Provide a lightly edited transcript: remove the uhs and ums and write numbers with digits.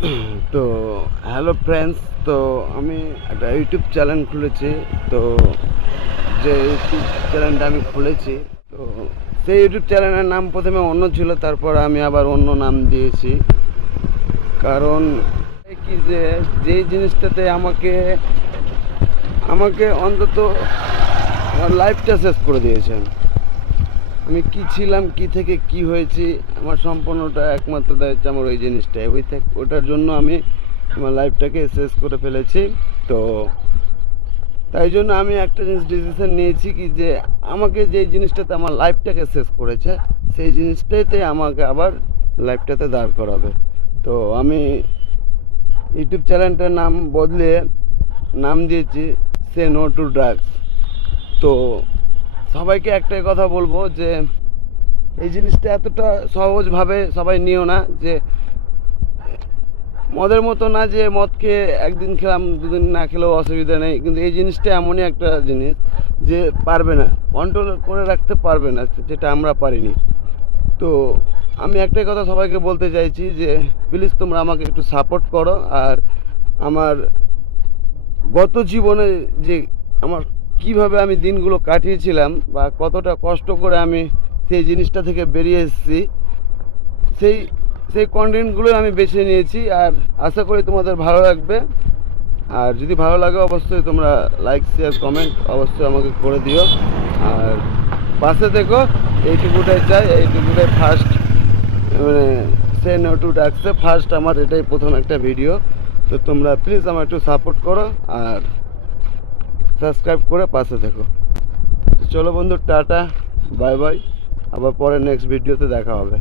তো hello friends, তো আমি একটা ইউটিউব চ্যানেল খুলেছি। তো যে ইউটিউব চ্যানেলটা আমি খুলেছি, তো সেই ইউটিউব চ্যানেলের নাম প্রথমে অন্য ছিল, তারপর আমি আবার অন্য নাম দিয়েছি। কারণ কি যে যেই জিনিসটাতে আমাকে আমাকে অন্তত আমার লাইফটা শেষ করে দিয়েছেন। আমি কি ছিলাম, কি থেকে কি হয়েছি, আমার সম্পূর্ণটা একমাত্র দায়িত্ব আমার ওই জিনিসটাই। ওটার জন্য আমি আমার লাইফটাকে শেষ করে ফেলেছি। তো তাই জন্য আমি একটা জিনিস ডিসিশন নিয়েছি কি যে আমাকে যেই জিনিসটাতে আমার লাইফটাকে শেষ করেছে, সেই জিনিসটাইতে আমাকে আবার লাইফটাতে দাঁড় করাবে। তো আমি ইউটিউব চ্যানেলটার নাম বদলে নাম দিয়েছি সে নো টু ড্রাগস। তো সবাইকে একটাই কথা বলবো যে এই জিনিসটা এতটা সহজভাবে সবাই নিও না। যে মদের মতো না যে মদকে একদিন খেলাম দুদিন না খেলেও অসুবিধা নেই, কিন্তু এই জিনিসটা এমনই একটা জিনিস যে পারবে না, কন্ট্রোল করে রাখতে পারবে না, যেটা আমরা পারিনি। তো আমি একটাই কথা সবাইকে বলতে চাইছি যে প্লিজ তোমরা আমাকে একটু সাপোর্ট করো। আর আমার গত জীবনে যে আমার কিভাবে আমি দিনগুলো কাটিয়েছিলাম বা কতটা কষ্ট করে আমি সেই জিনিসটা থেকে বেরিয়ে এসেছি, সেই সেই কন্টেন্টগুলোই আমি বেছে নিয়েছি। আর আশা করি তোমাদের ভালো লাগবে। আর যদি ভালো লাগে অবশ্যই তোমরা লাইক শেয়ার কমেন্ট অবশ্যই আমাকে করে দিও। আর পাশে দেখো, এইটুকুটাই চাই, এইটুকুটাই ফার্স্ট, মানে সে নো টু ডাকছে ফার্স্ট আমার এটাই প্রথম একটা ভিডিও। তো তোমরা প্লিজ আমার একটু সাপোর্ট করো আর সাবস্ক্রাইব করে পাশে থেকো। তো চলো বন্ধু, টাটা, বাই বাই, আবার পরে নেক্সট ভিডিওতে দেখা হবে।